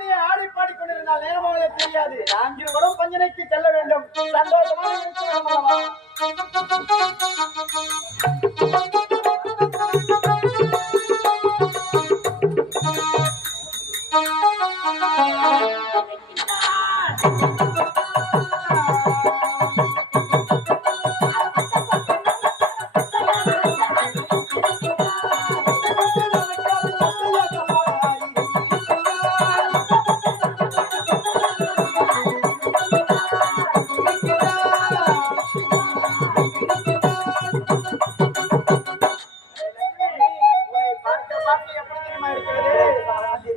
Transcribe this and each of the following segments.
பங்குனியை ஆடி பாடிக்கொண்டிருந்தால் நேரமாவதே தெரியாது. இருவரும் பஞ்சனைக்கு செல்ல வேண்டும். சந்தோஷமாக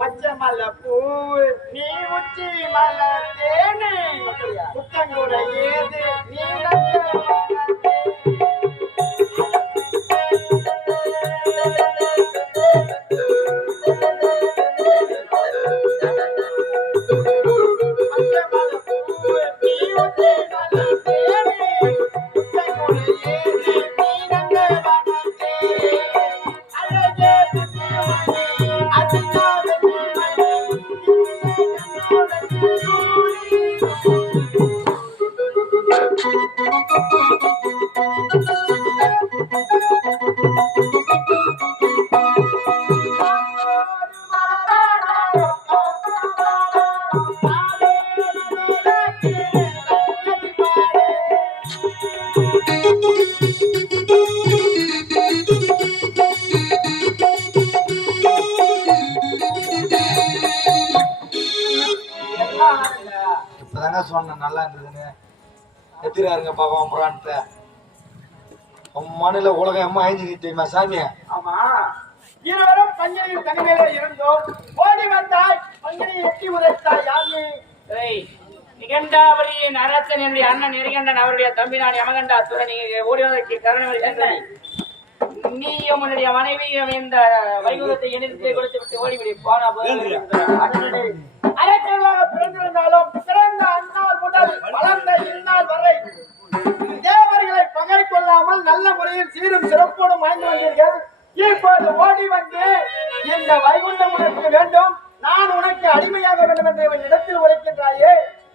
பச்சை மலை பூ, நீ உச்சி மலை தேனு. புத்தங்குட ஏது, நீ இருங்க பாப்போம் புறான்ட்டு. அம்மானில உலகம் அம்மா அழிஞ்சு தெரியுமா சாமி. ஆமா. இருவரும் பஞ்சனையில் தனிமையில இருந்தோம். ஓடி வந்தாய் பஞ்சனை எட்டி உரைத்தாய் யாரு? ஏய், நிகண்டாவரியின் அரசன் என்னுடைய அண்ணன் நிரகண்டன் அவருடைய தம்பி நான் யமகண்டா நீங்க ஓடிவதற்கு கரணம் நீயும் உன்னுடைய மனைவியும் இந்த வைகுந்தத்தை எண்ணிற்கு கொடுத்து விட்டு ஓடிவிடு. போனா. அரக்கர்களாக பிறந்திருந்தாலும் பிறந்த அந்நாள் முதல் வளர்ந்த இந்நாள் வரை தேவர்களை பகை கொள்ளாமல் நல்ல முறையில் சீரும் சிறப்போடும் வாழ்ந்து வந்தீர்கள். இப்போது ஓடி வந்து இந்த வைகுண்டம் உனக்கு வேண்டும். நான் உனக்கு அடிமையாக வேண்டும் என்று இவன் இடத்தில் உழைக்கின்றாயே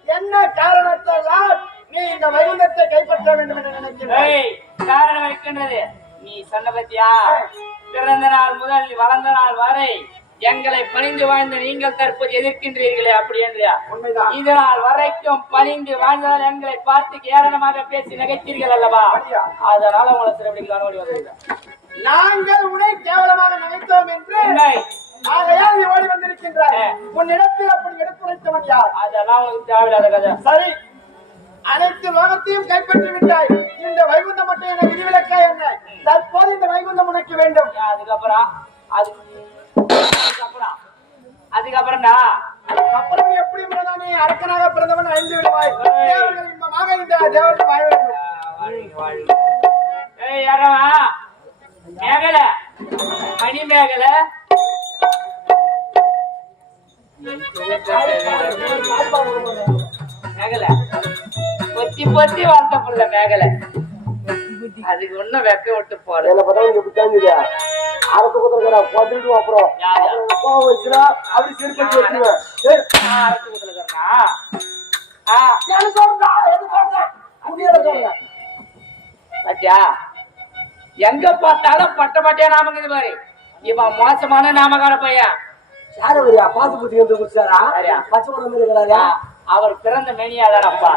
என்ன காரணத்தால் நீ இந்த வைகுண்டத்தை கைப்பற்ற வேண்டும் என்று நினைக்கிறாய் ஏய், காரணம் இருக்கின்றது. நீ சொன்ன பத்தியா? பிறந்த நாள் முதல் வளர்ந்த நாள் வரை எங்களை பணிந்து வாழ்ந்த நீங்கள் தற்போது எதிர்க்கின்றீர்களே அப்படி உண்மைதான். இதனால் வரைக்கும் பணிந்து வாழ்ந்தால் எங்களை பார்த்து ஏளனமாக பேசி நகைத்தீர்கள் அல்லவா? அதனால உங்களை சிறப்பிடிக்கலாம் ஓடி வந்திருக்கேன் நாங்கள் உன்னை கேவலமாக நினைத்தோம் என்று. ஆகையால் நீ ஓடி வந்திருக்கின்றாய். உன்னிடத்தில் அப்படி எடுத்துரைத்தவன் யார்? அதெல்லாம் உங்களுக்கு தேவையில்லாத கதை. சரி. அனைத்து லோகத்தையும் கைப்பற்றி விட்டாய். இந்த வைகுண்டம் மட்டும் என விதிவிலக்கா என்ன? தற்போது இந்த வைகுண்டம் உனக்கு வேண்டும். அதுக்கப்புறம் அது அதுக்கப்புறம். அதுக்கப்புறம்டா. அப்புறம் எப்படி நீ அரக்கனாக பிறந்தவன் அழிந்து விடுவாய். தேவர்கள் இன்பமாக இந்த தேவர்கள் வாழ வேண்டும். ஏய் யாரவா மேகல. மணி மேகல. மேகல. பொத்தி பொத்தி வளர்த்த புள்ள மேகல. அதுக்கு ஒண்ணும் வெக்க விட்டு போற என்ன பார்த்தா இங்க பிடிச்சாங்க அரசு குத்துறா போட்டுட்டு அப்புறம். கோவம் வந்துச்சுன்னா அப்படி வச்சுருவேன். ஏய், அரசு கொடுத்துருக்கா ஆ. எனக்கு சொல்றா, எதுக்கு சொல்ற? முடியல சொல்ற. பாத்தியா? எங்க பார்த்தாலும் பட்ட பட்டையா நாமங்குது பாரு இவன் மோசமான நாமகார பையன். யாரு வரியா? பாத்து புத்தி வந்து குடிச்சாரா? பச்சை மாதிரி இருக்கிறாரா? அவர் பிறந்த மேனியாதானப்பா.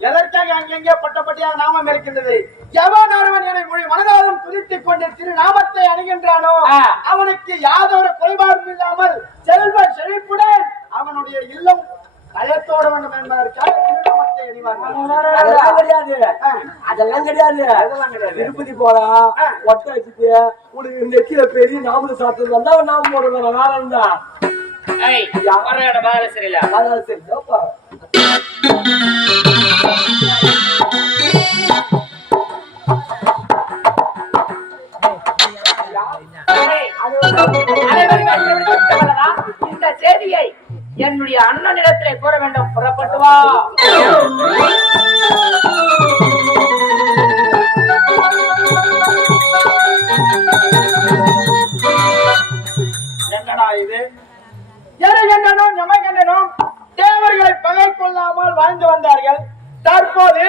எதற்காக அங்கெங்கே பட்ட பட்டியாக நாமம் இருக்கின்றது எவன் ஒருவன் என்னை மொழி மனதாலும் துதித்துக் கொண்டு திரு நாமத்தை அணுகின்றானோ. அவனுக்கு யாதொரு குறைபாடும் இல்லாமல் செல்வ செழிப்புடன் அவனுடைய இல்லம் கயத்தோட வேண்டும் என்பதற்காக திருநாமத்தை அதெல்லாம் கிடையாது. அதெல்லாம் கிடையாது. திருப்பதி போலாம். ஒட்டை வச்சுட்டு உனக்கு நெத்தியில பெரிய நாமல சாப்பிட்டு நாம போடுவேன் வேற இருந்தா சரியில்ல இந்த செய்தியை என்னுடைய அண்ணனிடத்திலே கூற வேண்டும் புறப்பட்டு வா என்னடா இது எரிகண்டனும் யமகண்டனும் தேவர்களை பகை கொள்ளாமல் வாழ்ந்து வந்தார்கள். தற்போது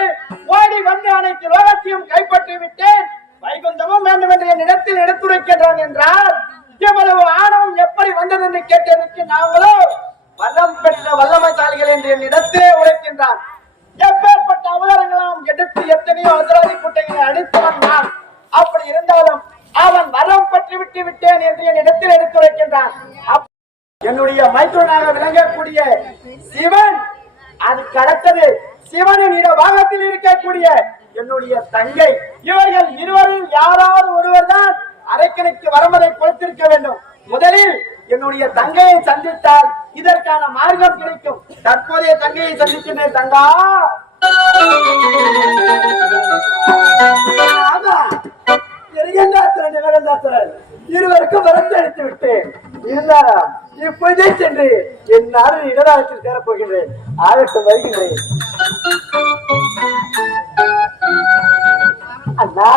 ஓடி வந்து அனைத்து லோகத்தையும் கைப்பற்றி விட்டேன். வைகுந்தமும் வேண்டும் என்று என் இடத்தில் எடுத்துரைக்கின்றான் என்றால் இவ்வளவு ஆணவம் எப்படி வந்தது என்று கேட்டதற்கு நாங்களோ வல்லம் பெற்ற வல்லமைசாலிகள் என்று என் இடத்திலே உரைக்கின்றான். எப்பேற்பட்ட அவதாரங்களாம் எடுத்து எத்தனையோ அதிராதி குட்டைகளை அடித்து நான் அப்படி இருந்தாலும் அவன் வரம் பெற்று விட்டு விட்டேன் என்று என் இடத்தில் எடுத்துரைக்கின்றான். என்னுடைய மைத்துனாக விளங்கக்கூடிய சிவன் அது கடத்தது சிவனின் இட பாகத்தில் இருக்கக்கூடிய என்னுடைய தங்கை. இவர்கள் இருவரில் யாராவது ஒருவர் தான் அரைக்கணைக்கு வரம்பதை கொடுத்திருக்க வேண்டும். முதலில் என்னுடைய தங்கையை சந்தித்தால் இதற்கான மார்க்கம் கிடைக்கும். தற்போதைய தங்கையை சந்திக்கின்றேன் தங்கா. இருவருக்கும் வரத்து எடுத்து விட்டேன் இருந்தாலும் இப்போதே சென்று என் நாடு இடராஜத்தில் சேரப் போகின்றேன் ஆகட்டும் வருகின்றேன். அண்ணா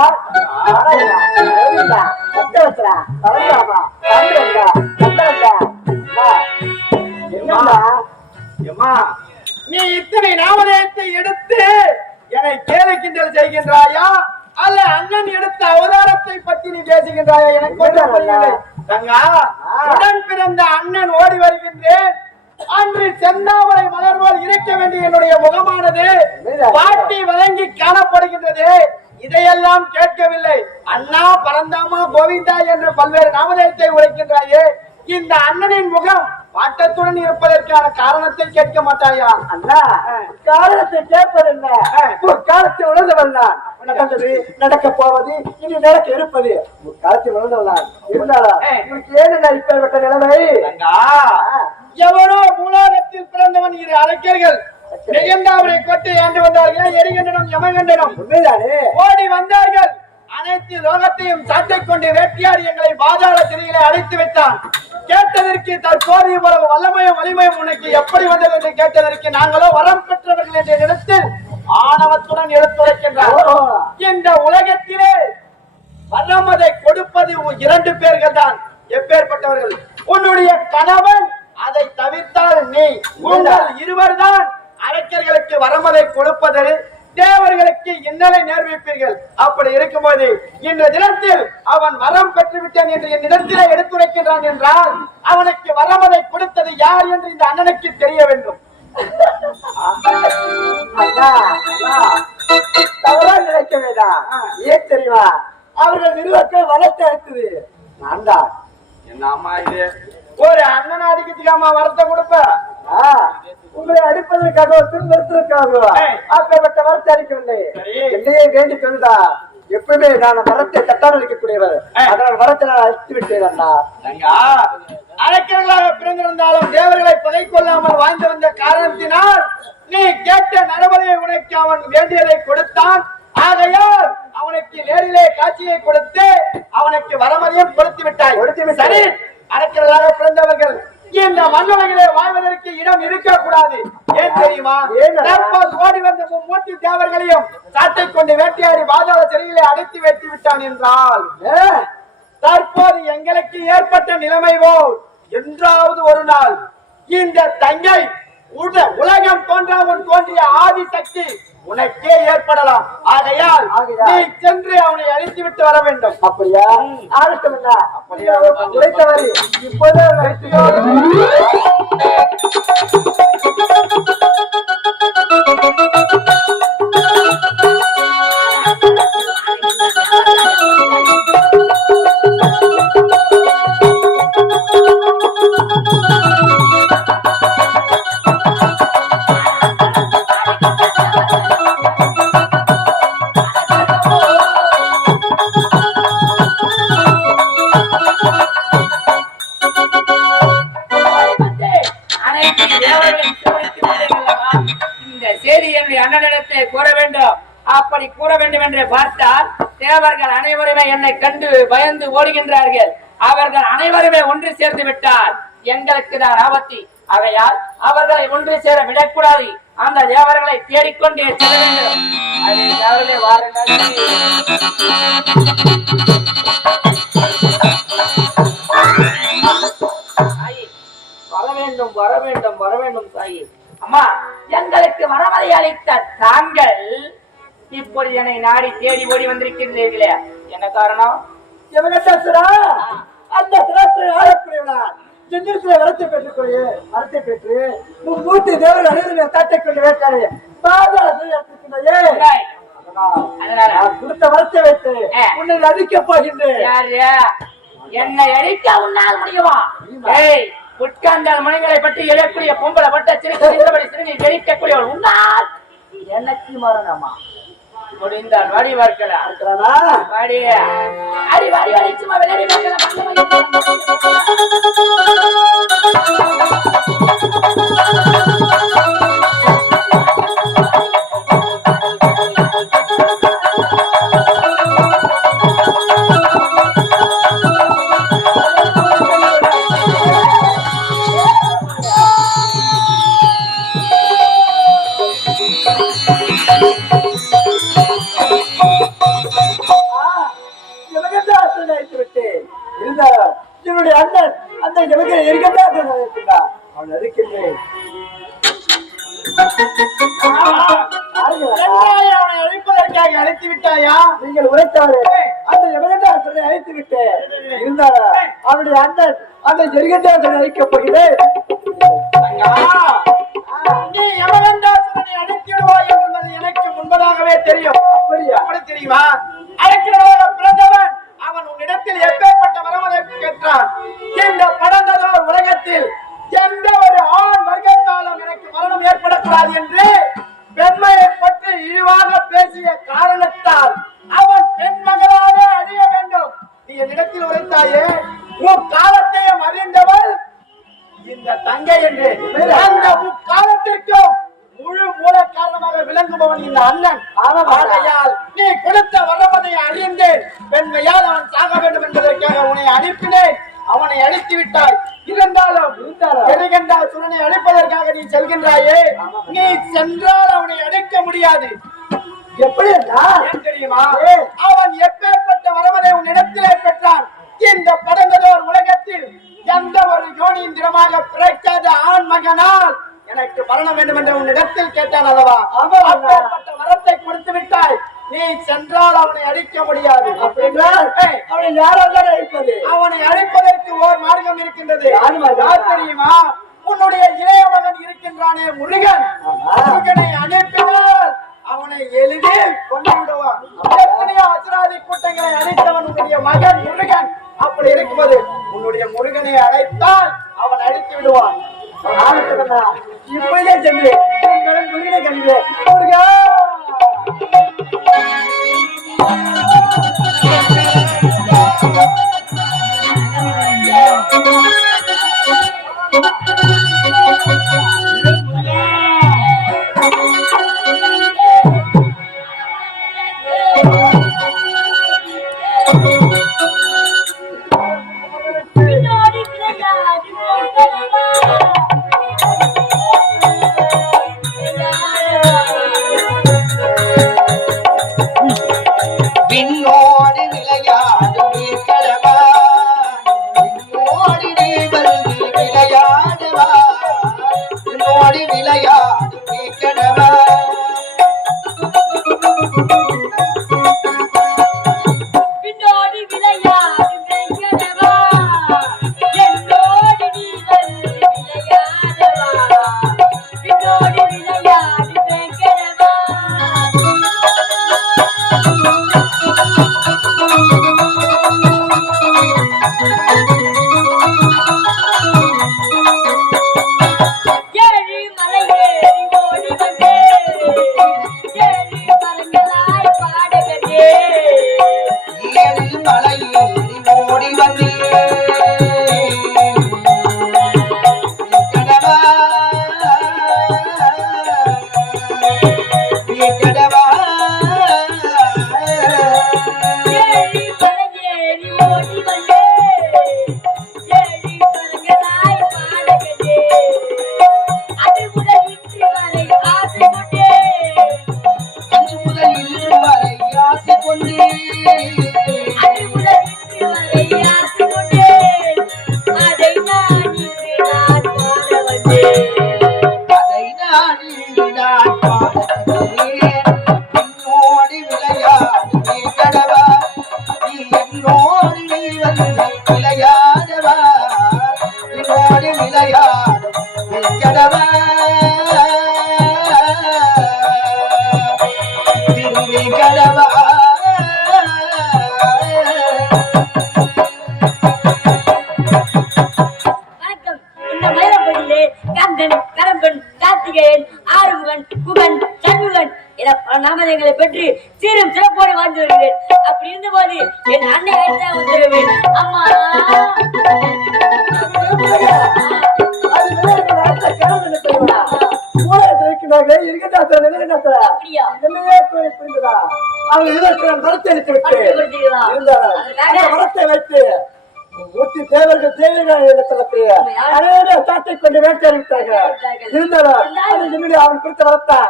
எம்மா நீ இத்தனை நாமதேயத்தை எடுத்து என்னை கேலி கிண்டல் செய்கின்றாயா? அல்ல அண்ணன் எடுத்த அவதாரத்தை பத்தி நீ பேசுகின்றாயா? எனக்கு ஒன்றும் புரியவில்லை. தங்கா உடன் பிறந்த அண்ணன் ஓடி வருகின்றேன். அன்று செந்தாமரை மலர்வால் இறைக்க வேண்டிய என்னுடைய முகமானது பாட்டி வழங்கி காணப்படுகின்றது. இதையெல்லாம் கேட்கவில்லை. அண்ணா பரந்தாமா கோவிந்தா என்று பல்வேறு நாமதேயத்தை உரைக்கின்றாயே. இந்த அண்ணனின் முகம் பாட்டத்துடன் இருப்பதற்கான காரணத்தை கேட்க மாட்டாயா? அண்ணா காலத்தை கேட்பதென்ன ஒரு காலத்தை உணர்ந்தவன் நான் நடந்தது நடக்க போவது இனி நடக்க இருப்பது. ஒரு காலத்தை உணர்ந்தவன் நான் உனக்கு ஏன் இப்பேற்பட்ட நிலைமை? எவனோ மூலாகத்தில் பிறந்தவன் இரு அரக்கர்கள் நிகழ்ந்தாவரை கொட்டை ஆண்டு வந்தார்கள். எரிகண்டனம் யமகண்டனம் ஓடி வந்தார்கள். அனைத்து லோகத்தையும் சாட்டைக் கொண்டு வேட்டையாடி எங்களை பாதாள சிறையிலே அடைத்து விட்டான் கேட்டதற்கு தற்போது இவ்வளவு வல்லமையும் வலிமையும் உனக்கு எப்படி வந்தது என்று கேட்டதற்கு நாங்களோ வரம் பெற்றவர்கள் என்ற இடத்தில் ஆணவத்துடன் எடுத்துரைக்கின்றார். இந்த உலகத்திலே வல்லமதை கொடுப்பது இரண்டு பேர்கள் தான். எப்பேற்பட்டவர்கள்? உன்னுடைய கணவன் அதை தவிர்த்தால் நீ உங்கள் இருவர் தான் அரக்கர்களுக்கு வரமதை கொடுப்பது தேவர்களுக்கு இன்னலை நேர்விப்பீர்கள். அப்படி இருக்கும்போது இந்த தினத்தில் அவன் வரம் பெற்றுவிட்டான் என்று என் இடத்திலே எடுத்துரைக்கின்றான் என்றால் அவனுக்கு வரமதை கொடுத்தது யார் என்று இந்த அண்ணனுக்கு தெரிய வேண்டும். தவறா நினைக்க வேண்டாம் ஏன் தெரியுமா? அவர்கள் நிறுவக்க வளர்த்து அழைத்தது. நான் தான். என்ன அம்மா இது? ஒரு அண்ணன் அடிக்கிறதுக்காமா வரத்தை கொடுப்ப? ஆ, உங்களை அடிப்பதற்காக துன்புறுத்தலுக்காக ஏய். அப்பேற்பட்ட வரத்தை அளிக்கவில்லை. என்னையே வேண்டி சொன்னதா எப்பவுமே நான் வரத்தை தட்டாமல் இருக்கக்கூடியவர் ஏய். அதனால் வரத்தை நான் அழித்து விட்டேன் அண்ணா அரக்கர்களாக பிறந்திருந்தாலும் தேவர்களை பகை கொள்ளாமல் வாழ்ந்து வந்த காரணத்தினால் நீ கேட்ட நரபலியை உனக்கு அவன் வேண்டியதை கொடுத்தான் ஆகையால் அவனுக்கு நேரிலே காட்சியை கொடுத்து அவனுக்கு வரமதியும் கொடுத்து விட்டாய் கொடுத்து. சரி அரக்கர்களாக பிறந்தவர்கள் இந்த மண்ணுலகிலே வாழ்வதற்கு இடம் இருக்கக்கூடாது. ஏன் தெரியுமா? தற்போது ஓடி வந்த மூர்த்தி தேவர்களையும் சாட்டை கொண்டு வேட்டையாடி பாதாள சிறையிலே அடைத்து வைத்து விட்டான் என்றால் தற்போது எங்களுக்கு ஏற்பட்ட நிலைமை போல் என்றாவது ஒரு நாள் இந்த தங்கை உலகம் தோன்றாமல் தோன்றிய ஆதி சக்தி உனக்கே ஏற்படலாம். ஆகையால். நீ சென்று அவனை அழித்து விட்டு வர வேண்டும். அப்படியா? ஆகட்டும் அப்படியா? உழைத்தவரை இப்போதே என்று பார்த்தால் தேவர்கள் அனைவருமே என்னை கண்டு பயந்து ஓடுகின்றார்கள். அவர்கள் அனைவருமே ஒன்று சேர்ந்து விட்டால் எங்களுக்கு தான் ஆபத்தி. அவையால் அவர்களை ஒன்று சேர விடக்கூடாது. அந்த தேவர்களை தேடிக்கொண்டே செல்ல வேண்டும். அதை தேவர்களே வேண்டும் வர வேண்டும் வர வேண்டும் தாயி. அம்மா எங்களுக்கு மனமதை அளித்த தாங்கள் இப்பொழுது என்னை நாடி தேடி ஓடி வந்திருக்கிறீர்களே என்ன காரணம்? அந்த ஜென்னிடத்தில் வரத்தை பெற்றுக்கொள்ளு வரத்தை பெற்று உன் மூட்டு தேவர் அனைவருமே தட்டை கொண்டு வேட்டாரு கொடுத்த வரத்தை வைத்து உன்னை போகின்றேன். யாரு என்னை அடிக்க உன்னால் முடியுமா? உட்கார்ந்தால் மனிதரை பற்றி எழக்கூடிய பொம்பளை பட்ட சிறுபடி சிறுமி வெடிக்கக்கூடியவள் உன்னால். எனக்கு மரணமா முடிந்தால் வாடி பார்க்கலாம்? வாடி வாடி வாடி சும்மா விளையாடி பார்க்கலாம் அந்த எரிகண்டாசுரனை அழிக்கப் போகிறேன் நீ அழைத்திடுவாய் என்பது எனக்கு முன்பதாகவே தெரியும். அப்படியா? எப்படி தெரியுமா? அழைக்கிறவராக சென்றால் அவனை அழிக்க முடியாது. எப்படி தெரியுமா? அவன் எப்பேற்பட்ட வரவனை உன்னிடத்திலே பெற்றான். இந்த படங்களோர் உலகத்தில் எந்த ஒரு யோனியின் தினமாக பிறக்காத ஆண் மகனால் எனக்கு மரணம் வேண்டும் என்று உன்னிடத்தில் கேட்டான் அல்லவா? அண்ணா. அப்பேற்பட்ட வரத்தை கொடுத்து விட்டாய். நீ சென்றால் அவனை அழிக்க முடியாது. அவனை யாரால் அழிப்பது அவனை அழிப்பதற்கு ஓர் மார்க்கம் இருக்கின்றது. தெரியுமா? உன்னுடைய இளைய மகன் இருக்கின்றானே முருகன். முருகனை அனுப்பினால் அவனை எளிதில் கொண்டு விடுவான் எத்தனையோ அசுராதி கூட்டங்களை அழித்தவன் உன்னுடைய மகன் முருகன் அப்படி இருக்கும்போது உன்னுடைய முருகனை அழைத்தால் அவன் அழித்து விடுவான். இப்படியே சென்று முருகனை முருகா இடத்துல அநேக சாட்டை கொண்டு வேட்டையாடி விட்டார்கள் இருந்தாலும் அந்த ஜெமினி அவன் கொடுத்த வரத்தா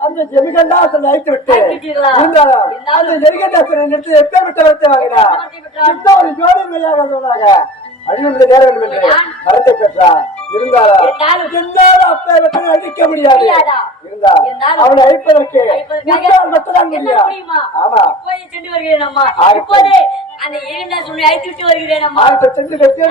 அந்த ஜெமிகண்டாசன் அழைத்து விட்டு? இருந்தாலும் அந்த ஜெமிகண்டாசன் நிறுத்தி எப்பேற்பட்ட வரத்தை வாங்கினா? இந்த ஒரு ஜோடி மையாக சொன்னாங்க அழிவுள்ள நேரம் வரத்தை பெற்றார் இருந்தாலும் அப்பேற்பட்ட அழிக்க முடியாது. முடியாதா? இருந்தா? அவனை அழிப்பதற்கு முடியும்? ஆமா. சென்று வருகிறேன் அம்மா. இப்போதே அந்த இரண்டா சொன்னை அழைத்து விட்டு வருகிறேன் அம்மா ஆறு சென்று கட்டி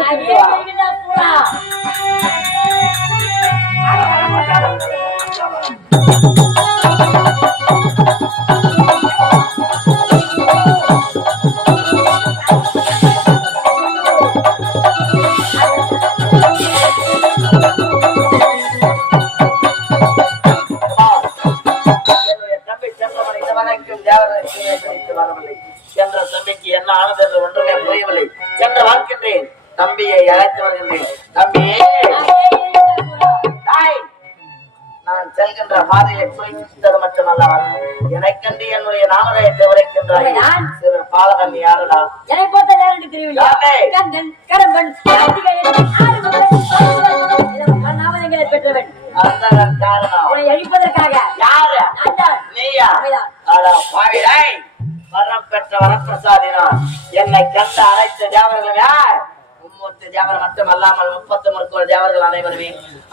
என்னை கண்ட அனைத்து தேவர்களும் யார்? மும்மூர்த்தி தேவர் மட்டுமல்லாமல் முப்பத்து முற்கோள் தேவர்கள் அனைவருமே.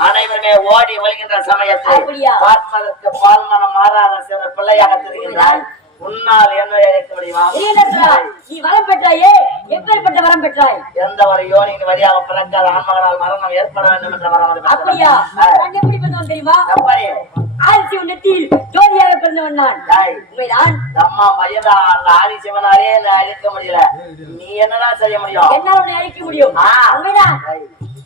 அனைவருமே ஓடி ஒழுகின்ற சமயத்தில்? பார்ப்பதற்கு பால் மனம் மாறாத சிறு பிள்ளையாக தெரிகின்றான் உன்னால் என்ன முடியுமா? நீ வரம் பெற்றாயே? எப்பேற்பட்ட வரம் பெற்றாய்? எந்த ஒரு யோனியின் வழியாக பிறக்காத ஆன்மகனால் மரணம் ஏற்பட வேண்டும் என்ற வரம். அப்படியா? எப்படி தெரியுமா? ஆரிசி நெத்தியில் ஜோதியாக பிறந்தவன் நான். உண்மைதான். அம்மா பையனா அந்த ஆதி சிவனாலே என்ன அழிக்க முடியல? நீ என்னடா செய்ய முடியும்? என்னால் உன்னை அழிக்க முடியும். உண்மைதான்.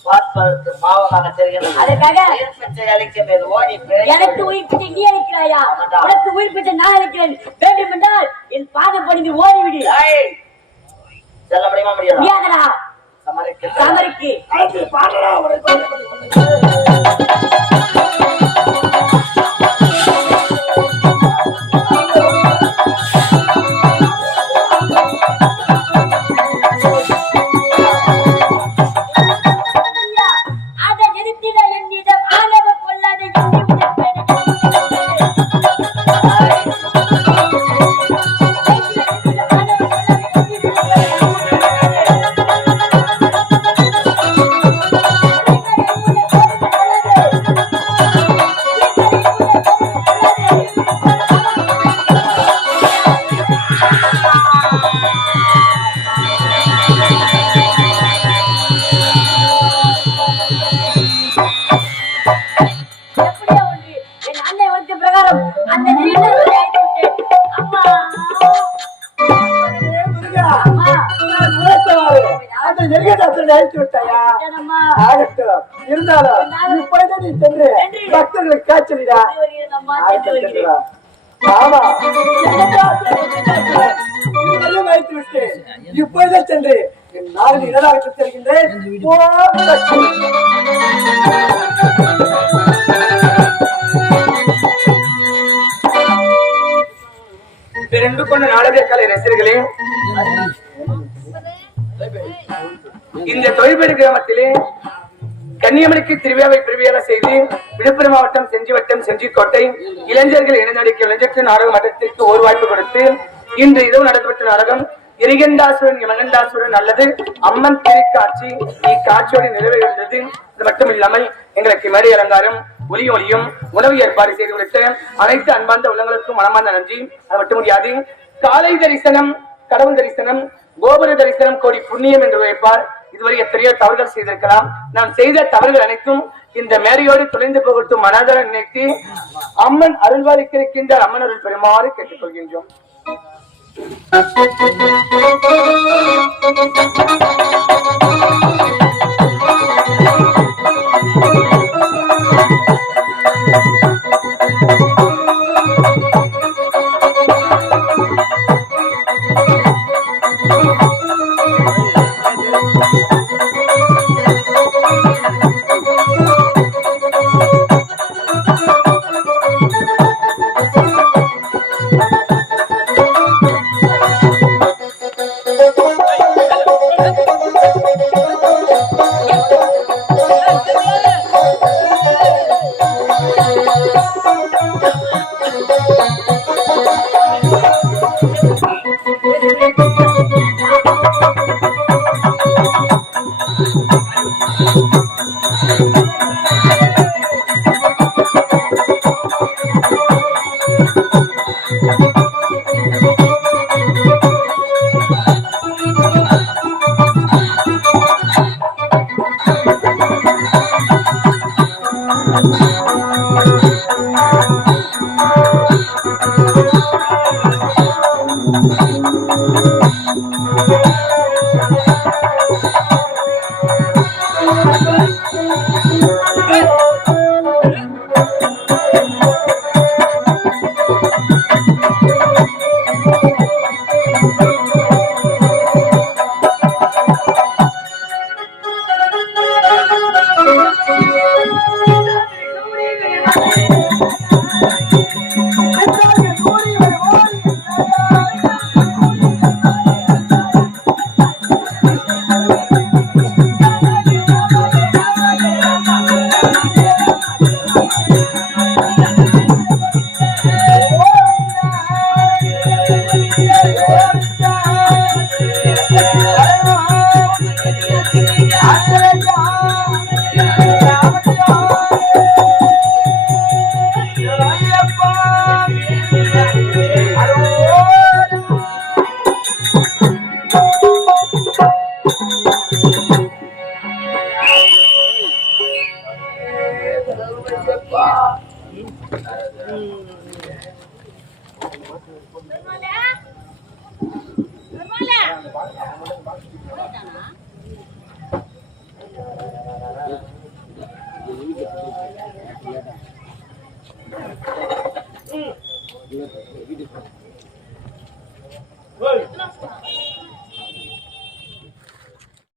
பார்ப்பதற்கு பாவமாக தெரிகிறது. அதற்காக உயிர் பிச்சை அளிக்கின்றது ஓடி பிழைத்து எனக்கு உயிர் பிச்சை நீ அளிக்கிறாயா. உனக்கு நான் அளிக்கிறேன் வேண்டும் என்றால் என் பாதம் படிந்து ஓடிவிடு. செல்ல முடியுமா முடியாதா? முடியாதடா. சமரிக்க. சமருக்கு. பாடலாம் கலை ரசிகர்களே இந்த தொழில்பேடு கிராமத்திலே கன்னியமணிக்கு திருவிழாவை பிரிவியாக செய்து விழுப்புரம் மாவட்டம் செஞ்சி வட்டம் செஞ்சிக்கோட்டை இளைஞர்கள் இணைந்தடிக்க இளைஞர்கள் நாடக மட்டத்திற்கு ஒரு வாய்ப்பு கொடுத்து இன்று இரவு நடத்தப்பட்ட நாடகம் இரிகண்டாசுரன் யமகண்டாசுரன் அல்லது அம்மன் திருக்காட்சி இக்காட்சியோடு நிறைவேறுகிறது இது மட்டும் இல்லாமல் எங்களுக்கு மேடை அலங்காரம் ஒலி ஒலியும் உணவு ஏற்பாடு செய்து கொடுத்த அனைத்து அன்பார்ந்த உள்ளங்களுக்கும் மனமார்ந்த நன்றி. அது மட்டும் முடியாது. காலை தரிசனம் கடவுள் தரிசனம் கோபுர தரிசனம் கோடி புண்ணியம் என்று உழைப்பார் இதுவரை எத்தனையோ தவறுகள் செய்திருக்கலாம். நாம் செய்த தவறுகள் அனைத்தும் இந்த மேடையோடு தொலைந்து போகட்டும் மனதர நினைத்து அம்மன் அருள்வாளிக்க அம்மன் அருள் பெருமாறு கேட்டுக்கொள்கின்றோம். Thank you.